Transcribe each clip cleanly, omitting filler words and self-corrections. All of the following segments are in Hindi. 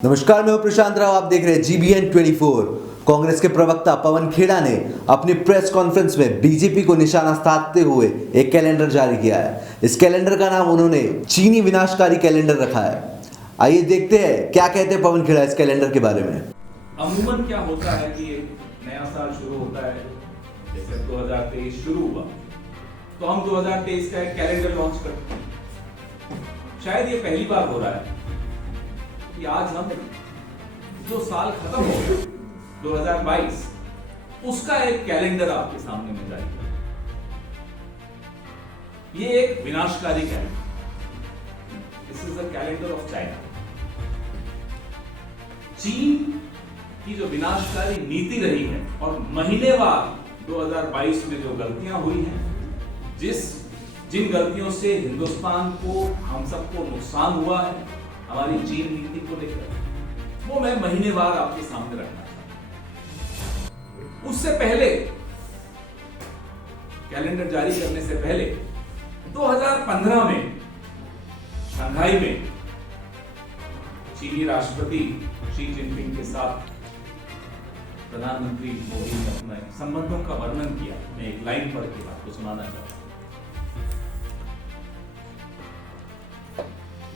नमस्कार, मैं हूं प्रशांत राव। आप देख रहे हैं GBN 24। कांग्रेस के प्रवक्ता पवन खेड़ा ने अपनी प्रेस कॉन्फ्रेंस में बीजेपी को निशाना साधते हुए एक कैलेंडर जारी किया है। इस कैलेंडर का नाम उन्होंने चीनी विनाशकारी कैलेंडर रखा है। आइए देखते हैं क्या कहते हैं पवन खेड़ा इस कैलेंडर के बारे में। अमूमन क्या होता है कि नया साल शुरू होता है, जैसे 2023 शुरू हुआ तो हम 2023 का एक कैलेंडर लॉन्च करते हैं। शायद ये पहली बार हो रहा है कि आज हम जो साल खत्म हो गया 2022 उसका एक कैलेंडर आपके सामने में जारी कर। ये एक विनाशकारी calendar, this is a calendar of China. चीन की जो विनाशकारी नीति रही है और महीनेवार 2022 में जो गलतियां हुई हैं, जिन गलतियों से हिंदुस्तान को, हम सबको नुकसान हुआ है हमारी चीन नीति को लेकर, वो मैं महीनेवार आपके सामने रखना चाहता हूं। उससे पहले, कैलेंडर जारी करने से पहले 2015 में शंघाई में चीनी राष्ट्रपति शी जिनपिंग के साथ प्रधानमंत्री मोदी ने अपने संबंधों का वर्णन किया। मैं एक लाइन पढ़ के आपको सुनाना चाहता हूं।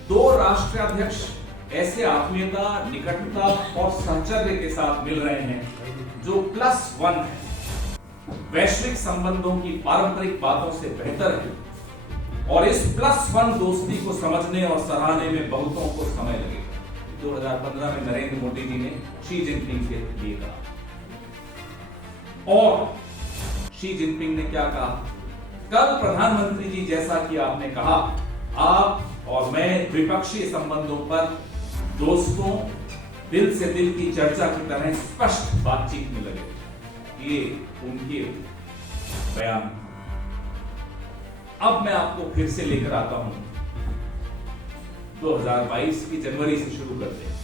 दो राष्ट्राध्यक्ष ऐसे आत्मीयता, निकटता और साहचर्य के साथ मिल रहे हैं जो +1 है, वैश्विक संबंधों की पारंपरिक बातों से बेहतर है, और इस +1 दोस्ती को समझने और सराहने में बहुतों को समय लगेगा। 2015 में नरेंद्र मोदी जी ने शी जिनपिंग के लिए कहा, और शी जिनपिंग ने क्या कहा? कल प्रधानमंत्री जी, जैसा कि आपने कहा, आप और मैं द्विपक्षीय संबंधों पर दोस्तों दिल से दिल की चर्चा की तरह स्पष्ट बातचीत में लगे। ये उनके बयान। अब मैं आपको फिर से लेकर आता हूं 2022 की जनवरी से शुरू करते हैं।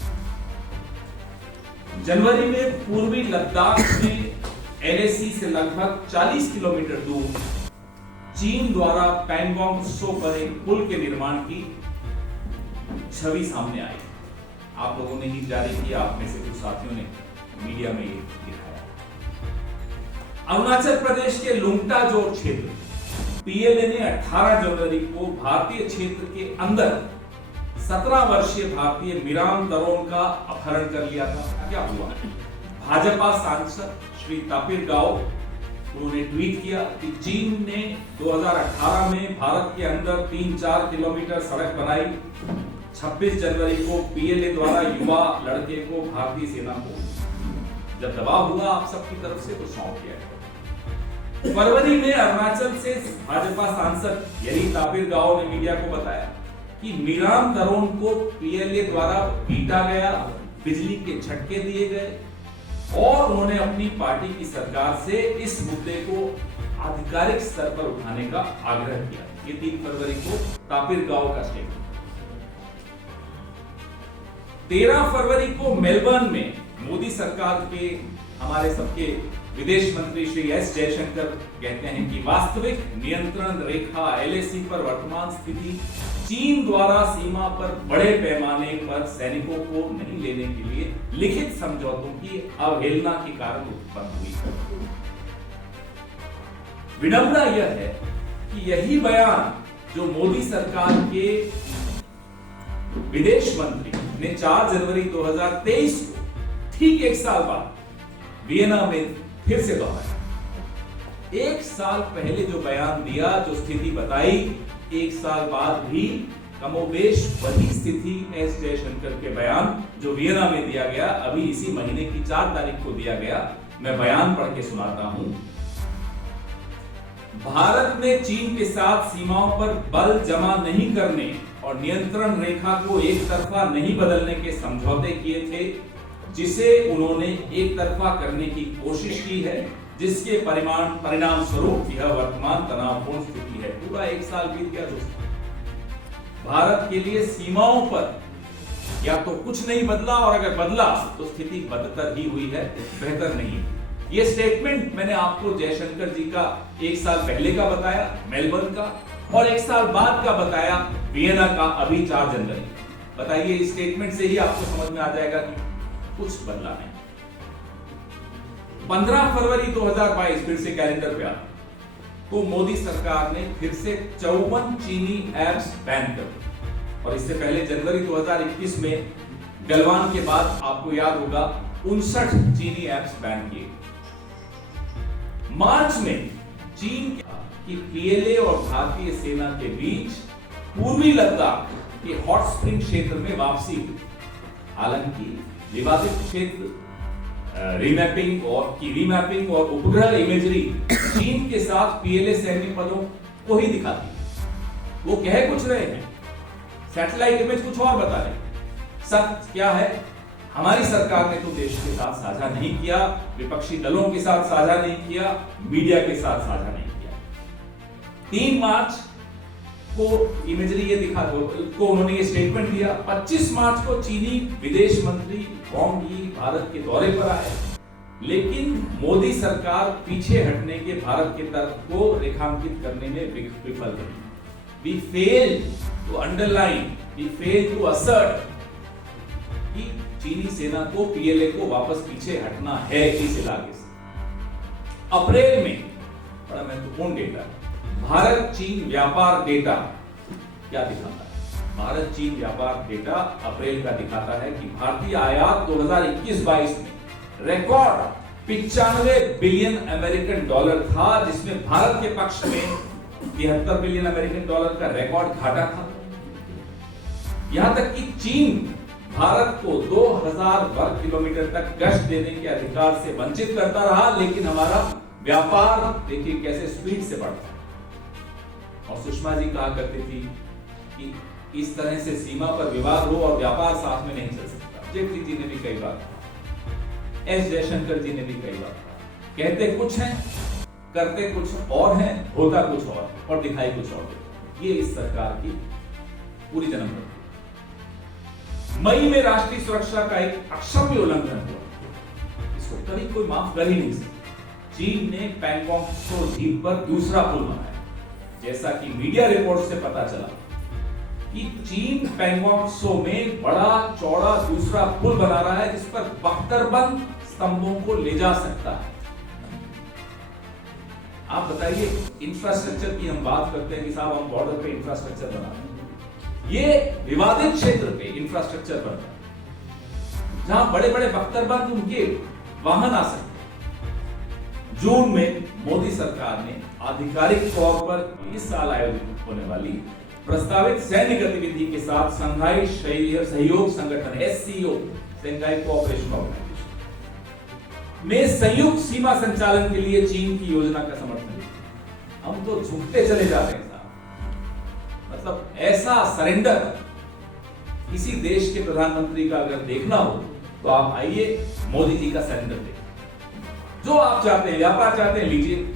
जनवरी में पूर्वी लद्दाख में LAC से लगभग 40 किलोमीटर दूर चीन द्वारा पैंगोंग त्सो पर एक पुल के निर्माण की छवि सामने आई। आप लोगों ने ही जारी किया, आप में से कुछ साथियों ने मीडिया में ये दिखाया। अरुणाचल प्रदेश के लुंगटाजोर क्षेत्र PLA ने 18 जनवरी को भारतीय क्षेत्र के अंदर 17 वर्षीय भारतीय मिराम तरोन का अपहरण कर लिया था। क्या हुआ? भाजपा सांसद श्री तापिर गाव, उन्होंने ट्वीट किया कि चीन ने 2018 में भारत के अंदर 3-4 किलोमीटर सड़क बनाई। 26 जनवरी को PLA द्वारा युवा लड़के को भारतीय सेना को जब दबाव हुआ आप सबकी तरफ से, तो सौंप दिया गया। फरवरी में अरुणाचल से भाजपा सांसद यही तापिर गाव ने मीडिया को बताया कि मिराम तरोन को PLA द्वारा पीटा गया, बिजली के झटके दिए गए, और उन्होंने अपनी पार्टी की सरकार से इस मुद्दे को आधिकारिक स्तर पर उठाने का आग्रह किया। ये 3 फरवरी को तापिर गांव का स्टेटमेंट। 13 फरवरी को मेलबर्न में मोदी सरकार के, हमारे सबके विदेश मंत्री श्री S जयशंकर कहते हैं कि वास्तविक नियंत्रण रेखा LAC पर वर्तमान स्थिति चीन द्वारा सीमा पर बड़े पैमाने पर सैनिकों को नहीं लेने के लिए लिखित समझौतों की अवहेलना के कारण उत्पन्न हुई। विडंबना यह है कि यही बयान जो मोदी सरकार के विदेश मंत्री ने 4 जनवरी 2023 को, ठीक 1 साल बाद, वियना में फिर से दोहराया। 1 साल पहले जो बयान दिया, जो स्थिति बताई, 1 साल बाद भी कमोबेश वही स्थिति S जयशंकर के बयान जो वियना में दिया गया, अभी इसी महीने की 4 तारीख को दिया गया। मैं बयान पढ़ के सुनाता हूं। भारत ने चीन के साथ सीमाओं पर बल जमा नहीं करने और नियंत्रण रेखा को एक तरफा नहीं बदलने के समझौते किए थे, जिसे उन्होंने एक तरफा करने की कोशिश की है, जिसके परिणाम स्वरूप यह वर्तमान तनावपूर्ण स्थिति है। पूरा 1 साल बीत गया दोस्तों। भारत के लिए सीमाओं पर या तो कुछ नहीं बदला, और अगर बदला तो स्थिति बदतर ही हुई है, बेहतर नहीं। ये स्टेटमेंट मैंने आपको जयशंकर जी का 1 साल पहले का बताया, मेलबर्न का, और 1 साल बाद का बताया, वियना का, अभी 4 जनवरी। बताइए, इस स्टेटमेंट से ही आपको समझ में आ जाएगा कि कुछ बदला नहीं। 15 फरवरी 2022 फिर से कैलेंडर पे आता तो मोदी सरकार ने फिर से 54 चीनी ऐप्स बैन कर दी। और इससे पहले जनवरी 2021 में गलवान के बाद आपको याद होगा 59 चीनी ऐप्स बैन किए। मार्च में चीन की पीएलए और भारतीय सेना के बीच पूर्वी लद्दाख के हॉट स्प्रिंग क्षेत्र में वापसी हुई। हालांकि विवादित क्षेत्र रीमैपिंग और उपग्रह इमेजरी चीन के साथ पीएलए सैन्य पदों को ही दिखाती है। वो कह कुछ रहे हैं, सैटेलाइट इमेज कुछ और बता रहे हैं। सच क्या है? हमारी सरकार ने तो देश के साथ साझा नहीं किया, विपक्षी दलों के साथ साझा नहीं किया, मीडिया के साथ साझा नहीं किया। 3 मार्च को इमेजरी ये दिखा को उन्होंने ये स्टेटमेंट दिया। 25 मार्च को चीनी विदेश मंत्री वांग यी भारत के दौरे पर आए, लेकिन मोदी सरकार पीछे हटने के भारत के तर्क को रेखांकित करने में विफल रही। We fail to underline, we fail to assert कि चीनी सेना को पीएलए को वापस पीछे हटना है इस इलाके से। अप्रैल में बड़ा महत्वपूर्ण डेटा, भारत चीन व्यापार डेटा क्या दिखाता है? भारत चीन व्यापार डेटा अप्रैल का दिखाता है कि भारतीय आयात 2021-22 में रिकॉर्ड 95 बिलियन अमेरिकन डॉलर था, जिसमें भारत के पक्ष में 73 बिलियन अमेरिकन डॉलर का रिकॉर्ड घाटा था। यहां तक कि चीन भारत को 2000 वर्ग किलोमीटर तक गश्त देने के अधिकार से वंचित करता रहा, लेकिन हमारा व्यापार देखिए कैसे स्पीड से बढ़ता है। और सुषमा जी कहा करती थी कि इस तरह से सीमा पर विवाद हो और व्यापार साथ में नहीं चल सकता। जेटली जी ने भी कई बार कहा, एस जयशंकर जी ने भी कई बार कहा। कहते कुछ हैं, करते कुछ और हैं, होता कुछ और दिखाई कुछ और। ये इस सरकार की पूरी जन्मपंथी। मई में राष्ट्रीय सुरक्षा का एक अक्षम्य उल्लंघन हुआ, इसको कभी कोई माफ कर ही नहीं सकता। चीन ने पैंगोंग त्सो झील पर दूसरा पुल बनाया। जैसा कि मीडिया रिपोर्ट से पता चला कि चीन पैंगोंग त्सो में बड़ा चौड़ा दूसरा पुल बना रहा है, जिस पर बख्तरबंद स्तंभों को ले जा सकता है। आप बताइए, इंफ्रास्ट्रक्चर की हम बात करते हैं कि साहब हम बॉर्डर पे इंफ्रास्ट्रक्चर बना रहे हैं। ये विवादित क्षेत्र पे इंफ्रास्ट्रक्चर बन रहा है, जहां बड़े बड़े बख्तरबंद उनके वाहन आ सकते हैं। जून में मोदी सरकार ने आधिकारिक तौर पर इस साल आयोजित होने वाली प्रस्तावित सैन्य गतिविधि के साथ शंघाई सहयोग संगठन SCO शंघाई कोऑपरेशन ऑर्गेनाइजेशन में संयुक्त सीमा संचालन के लिए चीन की योजना का समर्थन किया। हम तो झुकते चले जा रहे हैं साहब। मतलब ऐसा सरेंडर किसी देश के प्रधानमंत्री का अगर देखना हो तो आप आइए मोदी जी का सरेंडर देखिए। जो आप चाहते हैं, व्यापार चाहते हैं, लीजिए।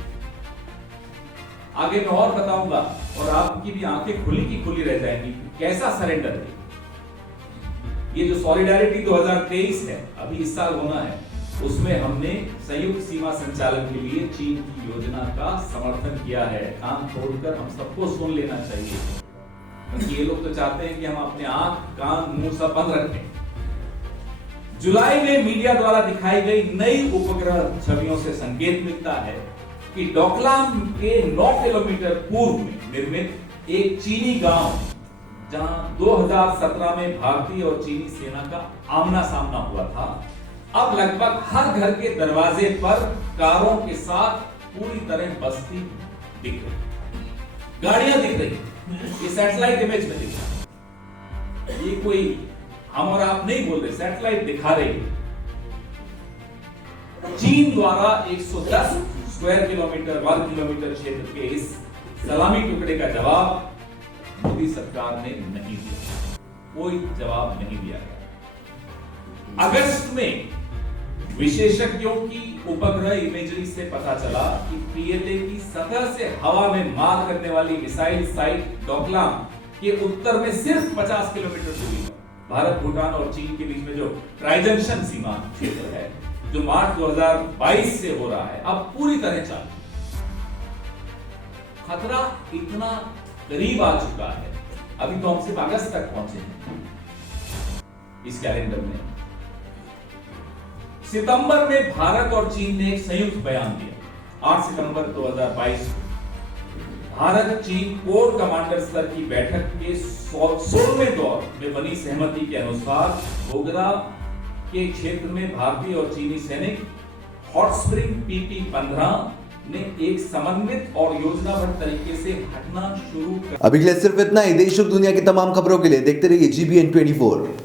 आगे मैं और बताऊंगा और आपकी भी आंखें खुली की खुली रह जाएंगी कैसा सरेंडर है। ये जो सॉलिडारिटी 2023 है, अभी इस साल होना है, उसमें हमने संयुक्त सीमा संचालन के लिए चीन की योजना का समर्थन किया है। कान खोलकर हम सबको सुन लेना चाहिए, क्योंकि ये लोग तो चाहते हैं कि हम अपने आंख कान मुंह सब बंद रखें। जुलाई में मीडिया द्वारा दिखाई गई नई उपग्रह छवियों से संकेत मिलता है कि डोकलाम के 9 किलोमीटर पूर्व में निर्मित एक चीनी गांव, जहां 2017 में भारतीय और चीनी सेना का आमना सामना हुआ था, अब लगभग हर घर के दरवाजे पर कारों के साथ पूरी तरह बस्ती दिख रही, गाड़ियां दिख रही। ये सैटेलाइट इमेज में दिख रहा है। ये कोई हम और आप नहीं बोल रहे, सैटेलाइट दिखा रही है। चीन द्वारा 110 स्क्वायर किलोमीटर वर्ग किलोमीटर क्षेत्र के इस सलामी टुकड़े का जवाब मोदी सरकार ने नहीं दिया। कोई जवाब नहीं दिया गया। अगस्त में विशेषज्ञों की उपग्रह इमेजरी से पता चला कि पीएलए की सतह से हवा में मार करने वाली मिसाइल साइट डोकलाम के उत्तर में सिर्फ 50 किलोमीटर दूरी पर भारत, भूटान और चीन के बीच में जो ट्राइजंक्शन सीमा क्षेत्र है, जो मार्च 2022 से हो रहा है, अब पूरी तरह चालू। खतरा इतना करीब आ चुका है, अभी तो हम सिर्फ अगस्त तक पहुंचे हैं, इस कैलेंडर में। सितंबर में भारत और चीन ने एक संयुक्त बयान दिया। 8 सितंबर 2022 भारत चीन कोर कमांडर स्तर की बैठक के 16वें दौर में बनी सहमति के अनुसार बोगरा के क्षेत्र में भारतीय और चीनी सैनिक हॉट स्प्रिंग PP-15 ने एक समन्वित और योजनाबद्ध तरीके से हटना शुरू कर। अभी के लिए सिर्फ इतना ही। देश और दुनिया की तमाम खबरों के लिए देखते रहिए GBN 24।